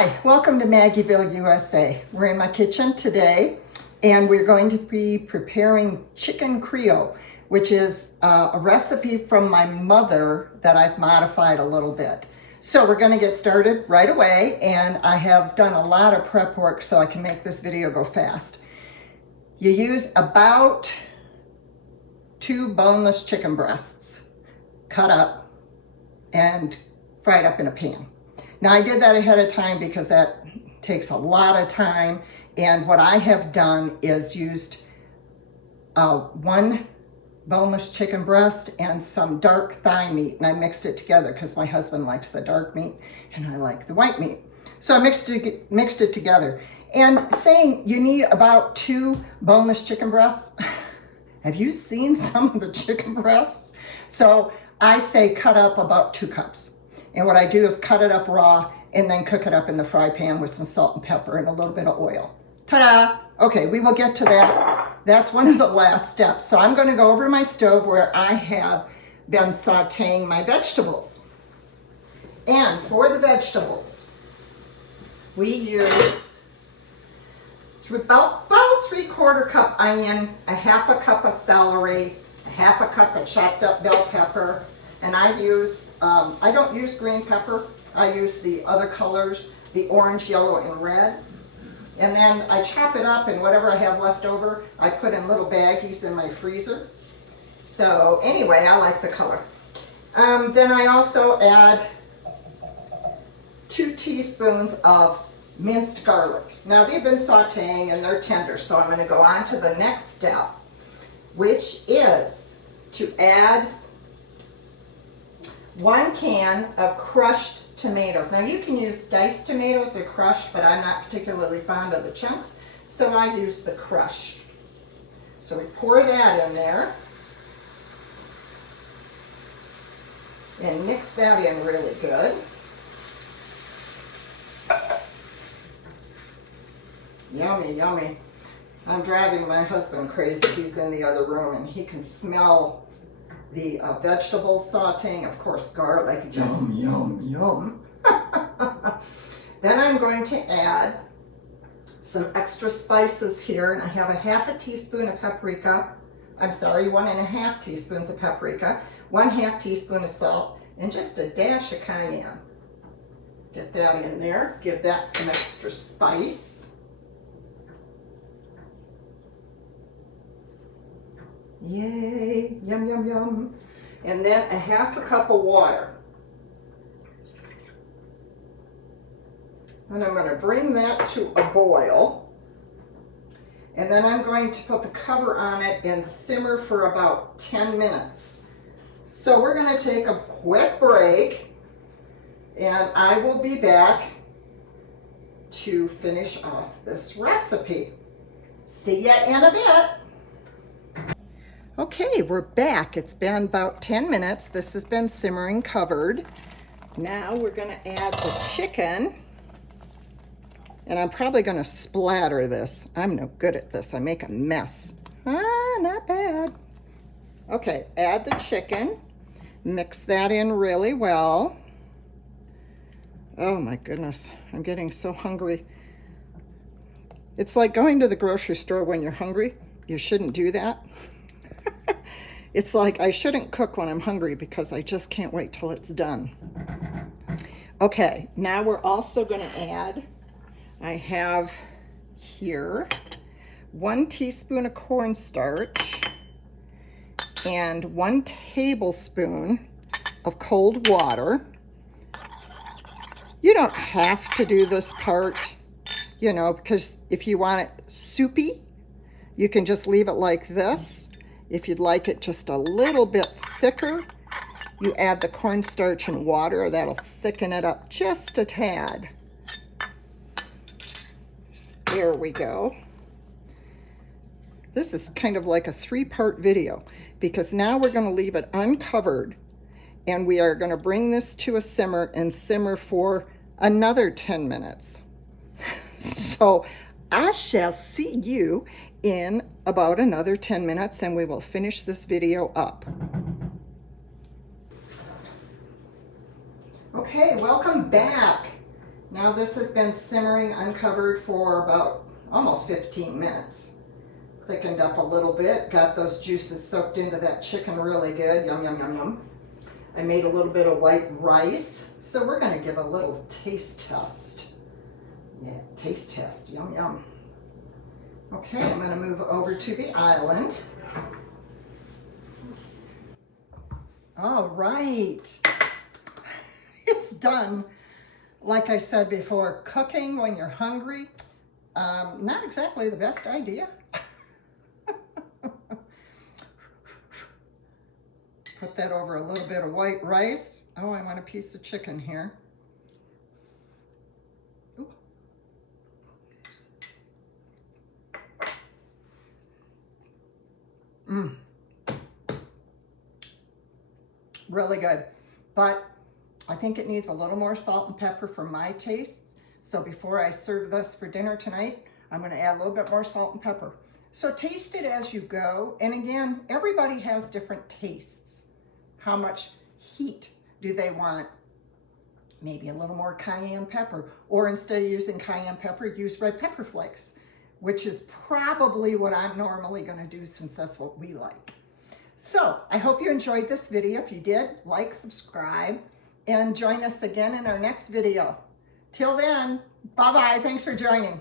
Hi, welcome to Maggieville, USA. We're in my kitchen today and we're going to be preparing Chicken Creole, which is a recipe from my mother that I've modified a little bit. So we're going to get started right away, and I have done a lot of prep work so I can make this video go fast. You use about 2 boneless chicken breasts cut up and fried up in a pan. Now I did that ahead of time because that takes a lot of time, and what I have done is used 1 boneless chicken breast and some dark thigh meat, and I mixed it together because my husband likes the dark meat and I like the white meat. So I mixed it together. And saying you need about 2 boneless chicken breasts, have you seen some of the chicken breasts? So I say cut up about 2 cups. And what I do is cut it up raw and then cook it up in the fry pan with some salt and pepper and a little bit of oil. Ta-da! Okay, we will get to that. That's one of the last steps. So I'm going to go over to my stove where I have been sauteing my vegetables. And for the vegetables, we use about 3/4 cup onion, a 1/2 cup of celery, a 1/2 cup of chopped up bell pepper, and I use, I don't use green pepper, I use the other colors, the orange, yellow, and red. And then I chop it up, and whatever I have left over, I put in little baggies in my freezer. So anyway, I like the color. Then I also add 2 teaspoons of minced garlic. Now they've been sauteing and they're tender, so I'm going to go on to the next step, which is to add 1 can of crushed tomatoes. Now you can use diced tomatoes or crushed, but I'm not particularly fond of the chunks, so I use the crushed. So we pour that in there and mix that in really good. Yummy, yummy. I'm driving my husband crazy. He's in the other room and he can smell the vegetables sauteing, of course, garlic. Yum, yum, yum. Then I'm going to add some extra spices here, and I have a 1/2 teaspoon of paprika. I'm sorry, 1 1/2 teaspoons of paprika, 1/2 teaspoon of salt, and just a dash of cayenne. Get that in there, give that some extra spice. Yay, yum, yum, yum. And then a 1/2 cup of water. And I'm going to bring that to a boil. And then I'm going to put the cover on it and simmer for about 10 minutes. So we're going to take a quick break, and I will be back to finish off this recipe. See ya in a bit. Okay, we're back. It's been about 10 minutes. This has been simmering covered. Now we're going to add the chicken. And I'm probably going to splatter this. I'm no good at this. I make a mess. Not bad. Okay, add the chicken. Mix that in really well. Oh my goodness, I'm getting so hungry. It's like going to the grocery store when you're hungry. You shouldn't do that. It's like I shouldn't cook when I'm hungry because I just can't wait till it's done. Okay, now we're also going to add, I have here 1 teaspoon of cornstarch and 1 tablespoon of cold water. You don't have to do this part, you know, because if you want it soupy, you can just leave it like this. If you'd like it just a little bit thicker, you add the cornstarch and water. That'll thicken it up just a tad. There we go. This is kind of like a 3-part video because now we're going to leave it uncovered, and we are going to bring this to a simmer and simmer for another 10 minutes. So I shall see you in about another 10 minutes and we will finish this video up. Okay, welcome back. Now this has been simmering uncovered for about almost 15 minutes. Thickened up a little bit, got those juices soaked into that chicken really good. Yum, yum, yum, yum. I made a little bit of white rice, so we're gonna give a little taste test. Yeah, taste test, yum, yum. Okay, I'm gonna move over to the island. All right, it's done. Like I said before, cooking when you're hungry, not exactly the best idea. Put that over a little bit of white rice. Oh, I want a piece of chicken here. Ooh. Really good, but I think it needs a little more salt and pepper for my tastes. So before I serve this for dinner tonight, I'm going to add a little bit more salt and pepper. So taste it as you go. And again, everybody has different tastes. How much heat do they want? Maybe a little more cayenne pepper, or instead of using cayenne pepper, use red pepper flakes, which is probably what I'm normally going to do since that's what we like. So I hope you enjoyed this video. If you did, like, subscribe, and join us again in our next video. Till then, bye-bye. Thanks for joining.